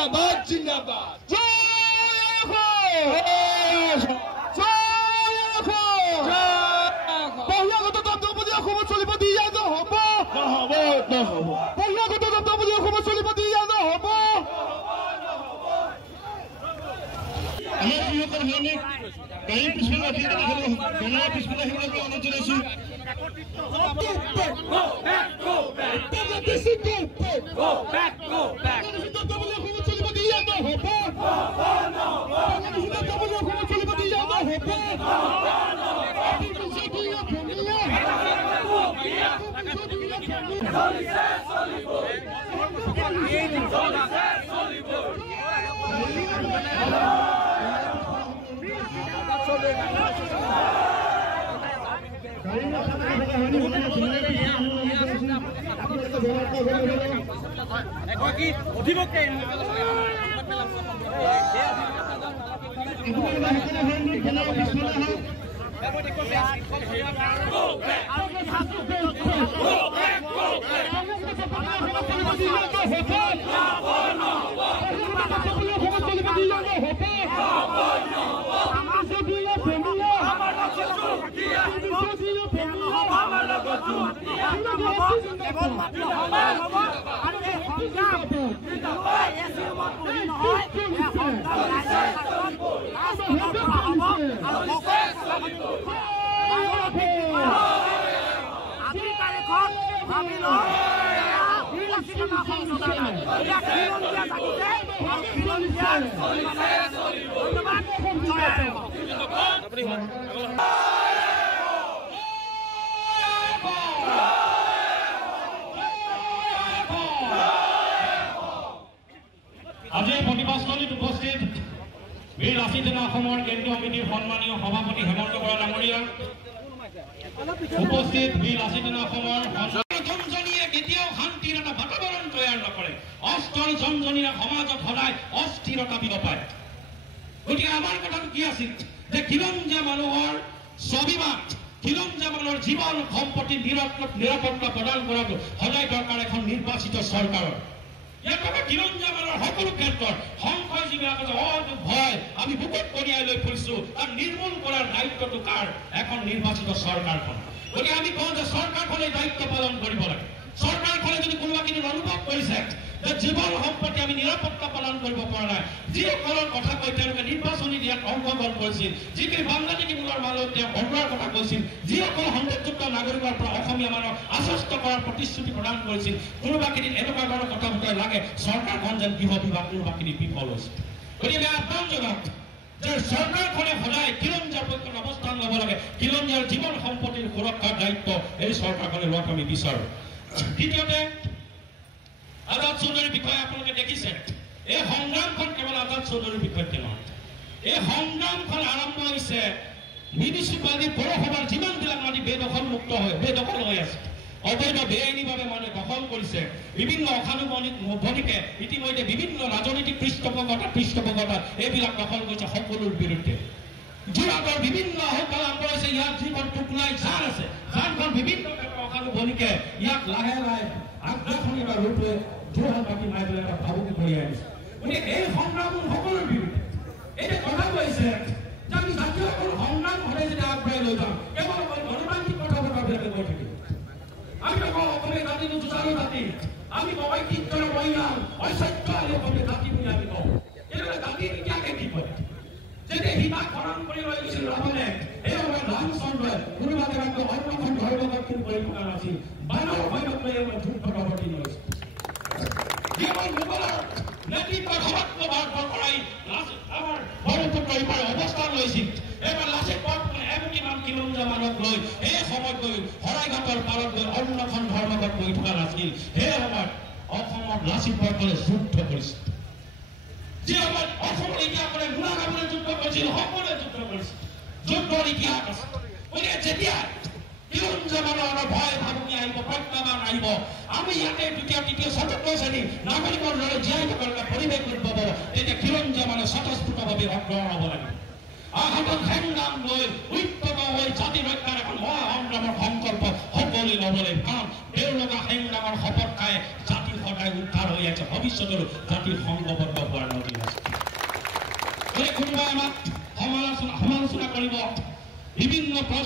জিন্দাবাদ জিন্দাবাদ বহিৰাগত তন্ত্ৰপতি অসমত চলিব দিয়া নহ'ব বহিৰাগত তন্ত্ৰপতি অসমত চলিব দিয়া নহ'ব আমাৰ যিসকল সৈনিক গাড়ীৰ পিছফালে ৰাখি বেনাৰৰ পিছফালে আহিবলৈ অনুৰোধ জনাইছো আজিৰ প্ৰতিবাদস্থলীত উপস্থিত বীৰ লাচিত সেনা অসমৰ কেন্দ্ৰীয় সমিতিৰ সন্মানীয় সভাপতি হেমন্ত বৰা ডাঙৰীয়া উপস্থিত বীৰ লাচিত সেনা অসমৰ জনজনীয়ে কেতিয়াও শান্তিৰ এটা বাতাবৰণ তৈয়াৰ নকৰে অস্ত্ৰৰ জনজনীয়ে সমাজত সদায় অস্থিৰতা বিয়পায় গতিকে আমাৰ কথাটো কি আছিল যে খিলঞ্জীয়া মানুহৰ স্বাভিমান খিলঞ্জীয়া মানুহৰ জীৱন সম্পত্তি নিৰাপত্তা প্ৰদান কৰাটো সদায় দৰকাৰ এখন নিৰ্বাচিত চৰকাৰৰ ইয়াৰ বাবে খিলঞ্জীয়া মানুহৰ সকলো ক্ষেত্ৰত সংশয় যিবিলাকে ভয় আমি বুকুত কঢ়িয়াই লৈ ফুৰিছো তাক নিৰ্মূল কৰাৰ দায়িত্বটো কাৰ এখন নিৰ্বাচিত চৰকাৰখন গতিকে আমি কওঁ যে চৰকাৰখনে দায়িত্ব পালন কৰিব লাগে চৰকাৰখনে যদি কোনোবাখিনি অনুভৱ কৰিছে যে জীৱন সম্পত্তি আমি নিৰাপত্তা পালন কৰিব পৰা নাই যিসকলৰ কথা কৈ তেওঁলোকে নিৰ্বাচনী দিয়াত অংশগ্ৰহণ কৰিছিল যিখিনি বাংলাদেশী মূলৰ মাজত তেওঁ ভৰোৱাৰ কথা কৈছিল যিসকল সংযোগযুক্ত নাগৰিকৰ পৰা অসমীয়া মানুহক আশ্বস্ত কৰাৰ প্ৰতিশ্ৰুতি প্ৰদান কৰিছিল কোনোবাখিনিত এনেকুৱা ধৰণৰ কথা বতৰা লাগে চৰকাৰখন যেন বিবাহ কোনোবাখিনি বিফল হৈছে গতিকে আহ্বান জনাওক যে চৰকাৰখনে সদায় খিলঞ্জীয়াৰ পক্ষত অৱস্থান ল'ব লাগে খিলঞ্জীয়াৰ জীৱন সম্পত্তিৰ সুৰক্ষাৰ দায়িত্ব এই চৰকাৰখনে লোৱাটো আমি বিচাৰোঁ দ্বিতীয়তে আজাদ চৌধুৰীৰ বিষয়ে আপোনালোকে দেখিছে এই সংগ্ৰামখন কেৱল আজাদ চৌধুৰীৰ বিষয়তে নহয় এই সংগ্ৰামখন আৰম্ভ হৈছে মিউনিচিপালিটি পৌৰসভাৰ যিমানবিলাক মাটি বেদখল হৈ আছে অবৈধ বেআইনীভাৱে মানুহে দখল কৰিছে বিভিন্ন অসানুমানিকে ইতিমধ্যে বিভিন্ন ৰাজনৈতিক পৃষ্ঠপোষকতা এইবিলাক দখল কৰিছে সকলোৰ বিৰুদ্ধে যোৰহাটৰ বিভিন্ন আহ্বান আৰম্ভ হৈছে ইয়াত যিখন টুকুলাই জান আছে জানখন বিভিন্ন অসানুমানিকে ইয়াক লাহে লাহে আগ্ৰাসনী বা ৰূপে যোৰহাটবাসী মাই পেলাই এটা ভাবুকি কঢ়িয়াই আনিছে গতিকে এই সংগ্ৰাম সকলোৰ বিৰুদ্ধে এতিয়া কথা কৈছে যে আমি জাতীয় সংগ্ৰাম হ'লে যদি আগবঢ়াই লৈ যাওঁ কেৱল গণতান্ত্ৰিক কথা বতৰাবিলাকে কৈ থাকিম আমি কওঁ অসমীয়া জাতিটো যুঁজাৰু জাতি আমি কওঁ ঐতিহ্যৰ মহিলাম ঐশ্বৰ্য আলি অসমীয়া জাতি বুলি আমি কওঁ এনেদৰে জাতি কেতিয়াকে কি কৰে যেতিয়া সীমা খনন কৰি লৈ গৈছিল ৰাৱণে এই সময়ত ৰামচন্দ্ৰই কোনোবা জেগাত অন্যখন ধৰ্মগত কোনো কৰি থকা নাছিল বানৰ সময়ত যুদ্ধ প্ৰৱৰ্তি লৈছিল মোগলৰ নেতৃত্বত সমাত্মভাৰ কৰাই আমাৰ ব্ৰহ্মপুত্ৰ ইপাৰে অৱস্থান লৈছিল এবাৰ লাচিত বৰফুকনে এমুঠিমান খিলঞ্জীয়া মানুহক লৈ এই সময়ত গৈ শৰাইঘাটৰ পাৰত গৈ অন্যখন ধৰ্মগত কৰি থকা নাছিল সেই সময়ত অসমত লাচিত বৰফুকনে যুদ্ধ কৰিছিল যি সময়ত অসমৰ ইতিহাসৰে মুনাগামীৰে যুদ্ধ কৰিছিল সকলোৱে যুদ্ধ কৰিছিল যুদ্ধৰ ইতিহাস আছে গতিকে যেতিয়া খিলঞ্জীয়া মানুহৰ ভয় ভাবুকি আহিব প্ৰত্যাহ্বান আহিব আমি ইয়াতে দ্বিতীয় তৃতীয় চতুৰ্থ শ্ৰেণী নাগৰিকৰ দৰে জীয়াই থকাৰ পৰিৱেশ উদ্ভৱ হ'ব তেতিয়া খিলঞ্জীয়া মানুহ স্বতঃস্ফূৰ্তভাৱে অগ্ৰসৰ হ'ব লাগিব হাতত সংগ্ৰাম লৈ উত্তম হৈ জাতি ৰক্ষাৰ এখন মহা সংগ্ৰামৰ সংকল্প সকলোৱে ল'ব লাগিব কাৰণ তেওঁলোকে সংগ্ৰামৰ শপত খাই জাতিৰ সদায় উদ্ধাৰ হৈ আছে ভৱিষ্যতৰ জাতিৰ সংঘবদ্ধ হোৱাৰ নদী আছে কোনোবাই আমাক সমালোচনা কৰিব বিভিন্ন প্ৰশ্ন